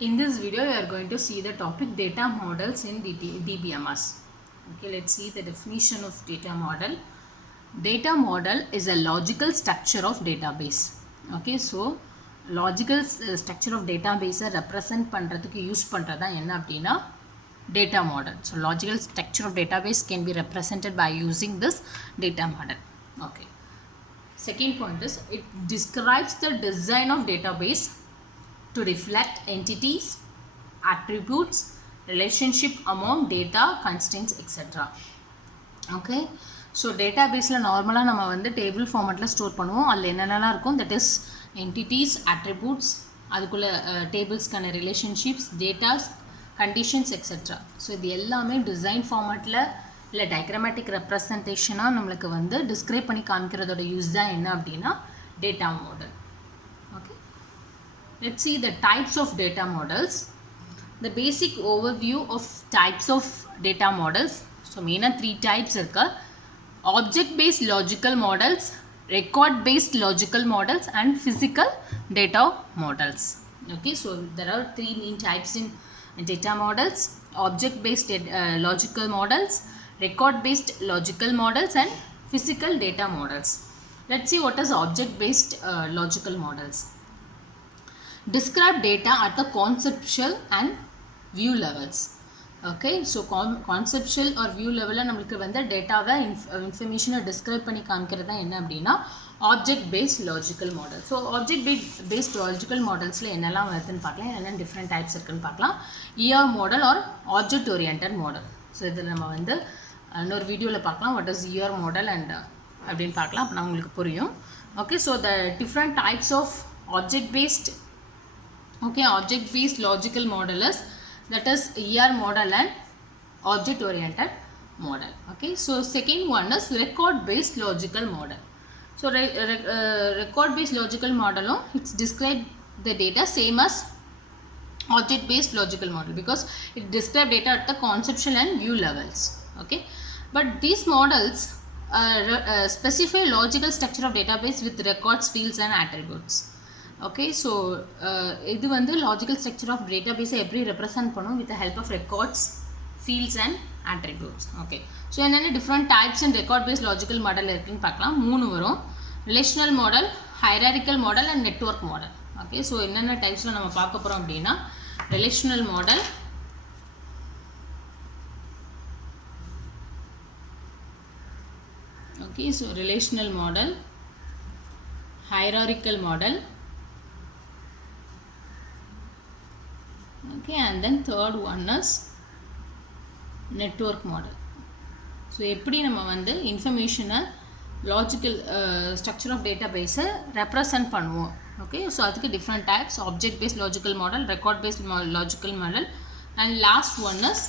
In this video, we are going to see the topic data models in DBMS. Okay, let's see the definition of data model. Data model is a logical structure of database. Okay, so logical structure of database represent பண்றதுக்கு use பண்றது தான் என்ன அப்படினா data model. So logical structure of database can be represented by using this data model. Okay. Second point is it describes the design of database to reflect entities, attributes, relationship among data, constraints, etc. Okay. So database la normally நம்ம வந்து table format la store பண்ணுவோம். அதுல என்னென்னலாம் இருக்கும், that is entities, attributes, அதுக்குள்ள tables கான relationships, data, conditions, etc. So இது எல்லாமே design format la இல்ல diagrammatic representation நம்மளுக்கு வந்து describe பண்ணி காமிக்கிறதோட யூஸ் தான் என்ன அப்படினா data model. Okay. Let's see the types of data models. The basic overview of types of data models. So main 3 types irukku. Object based logical models, record based logical models and physical data models. Okay, so there are 3 main types in data models: object based logical models, record based logical models and physical data models. Let's see what is object based logical models. Describe data at the conceptual and view levels. Okay, so conceptual or view level la namakku vanda data va information describe panni kaamkiradha enna appadina object based logical model. So object based logical models la enna lam varudhu nu paakalam, enna different types irukku nu paakalam. ER model or object oriented model. So idhula nama vanda another video la paakalam what is ER model and appdin paakalam, appo ungalku puriyum. Okay, so the different types of object based logical model is that is ER model and object oriented model. Okay, so second one is record based logical model. So record based logical model it's describe the data same as object based logical model because it describe data at the conceptual and view levels. Okay, but these models specify logical structure of database with records, fields and attributes. Okay, so இது வந்து logical structure of database எப்படி represent பண்ணும் with the help of records, fields and attributes. Okay, so என்னென்ன different types in record based logical model இருக்குன்னு பார்க்கலாம். 3 வரும்: relational model, hierarchical model and network model. Okay, so என்னென்ன typesல நம்ம பார்க்க போறோம் அப்படினா relational model, okay, so relational model, hierarchical model, okay, and then third one is network model. So எப்படி நம்ம வந்து information logical structure of database represent பண்ணுவோம். Okay, so அதுக்கு different types: object based logical model, record based logical model and last one is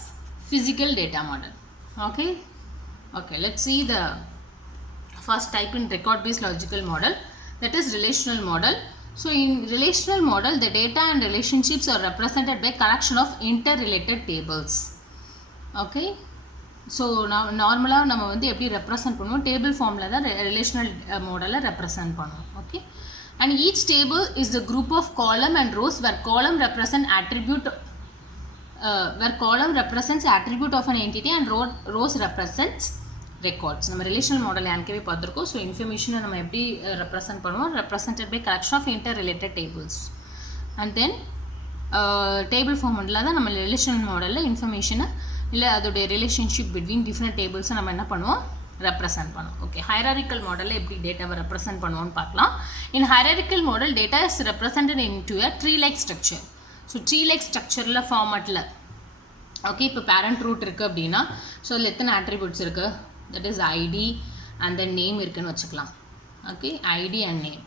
physical data model. Okay, let's see the first type in record based logical model, that is relational model. So in relational model the data and relationships are represented by collection of interrelated tables. Okay, so now normally நம்ம வந்து எப்படி represent பண்ணுவோம், table formல தான் relational model represent பண்ணுவோம். Okay, and each table is the group of column and rows where column represents attribute of an entity and rows represents records. நம்ம relational model ஏற்கனவே பார்த்திருக்கோம். So information நம்ம எப்படி represent பண்ணுவோம், represented by collection of interrelated tables. And then table formatல தான் நம்ம relational modelல information இல்ல அதோட relationship between different tables நம்ம என்ன பண்ணுவோம், represent பண்ணுவோம். Okay, hierarchical modelல எப்படி dataவை represent பண்ணுவோம்னு பார்க்கலாம். In hierarchical model data is represented into a tree like structure. So tree like structureல formatல okay, இப்போ parent root இருக்கு அப்படினா so அதுல எத்தனை attributes இருக்கு, that is id and then name இருக்குன்னு வச்சுக்கலாம். Okay, id and name.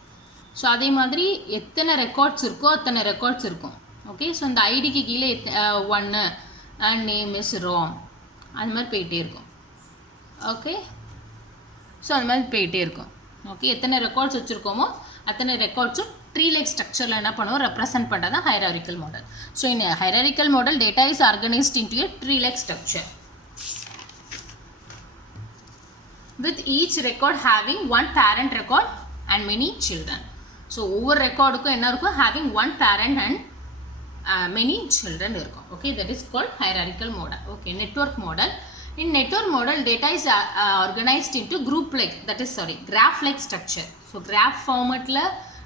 so அதே மாதிரி எத்தனை ரெக்கார்ட்ஸ் இருக்கோ அத்தனை ரெக்கார்ட்ஸ் இருக்கும். Okay, so இந்த id க்கு கீழே 1 and name is rom அந்த மாதிரி போயிட்டே இருக்கும். Okay, so அந்த மாதிரி போயிட்டே இருக்கும். Okay, எத்தனை ரெக்கார்ட்ஸ் வச்சிருக்கோமோ அத்தனை ரெக்கார்ட்ஸும் tree like structureல என்ன பண்ணுவோம், represent பண்றது hierarchical model. So in a hierarchical model data is organized into a tree like structure with each record having one parent record and many children. So ஒவ்வொரு ரெக்கார்டுக்கும் என்ன இருக்கும், having one parent and many children இருக்கும். Okay, that is called hierarchical model. Okay, network model. In network model, data is organized into group like, that is graph like structure. So graph formatல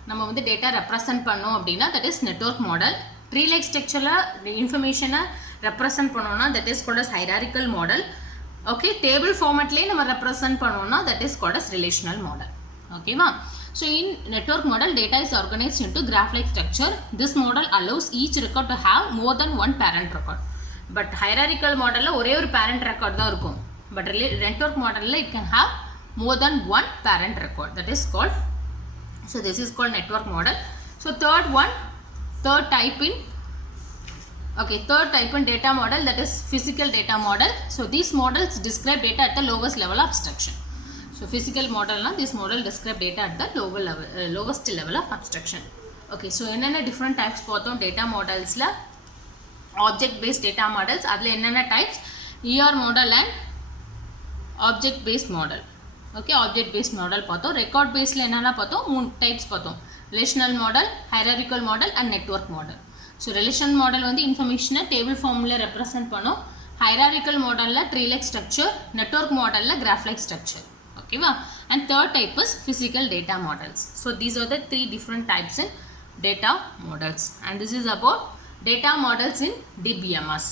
நம்ம வந்து data represent பண்ணோம் அப்படின்னா that is network model. Tree like structureல information represent பண்ணோம்னா that is called as hierarchical model. Okay, table formatலயே நம்ம represent பண்ணோம்னா that is called as relational model. Okay வா? So in network model, data is organized into graph like structure. This model allows each record to have more than one parent record. But hierarchical model ஒரே ஒரு parent record தான் இருக்கும். But network model it can have more than one parent record. That is called, so this is called network model. So third type in data model, that is physical data model. So these models describe data at the lowest level of abstraction. So physical model na this model describe data at the lowest level of abstraction. Okay, so என்னென்ன different types பார்த்தோம் data models la. Object based data models adla என்னென்ன types, ER model and object based model. Okay, object based model பார்த்தோம். Record based la என்னென்ன பார்த்தோம், மூணு types பார்த்தோம். Relational model, hierarchical model and network model. So relational model வந்து information table form la represent பண்ணும். Hierarchical model la tree like structure, network model la graph like structure. Okay va? And third type is physical data models. So these are the three different types in data models, and this is about data models in DBMS.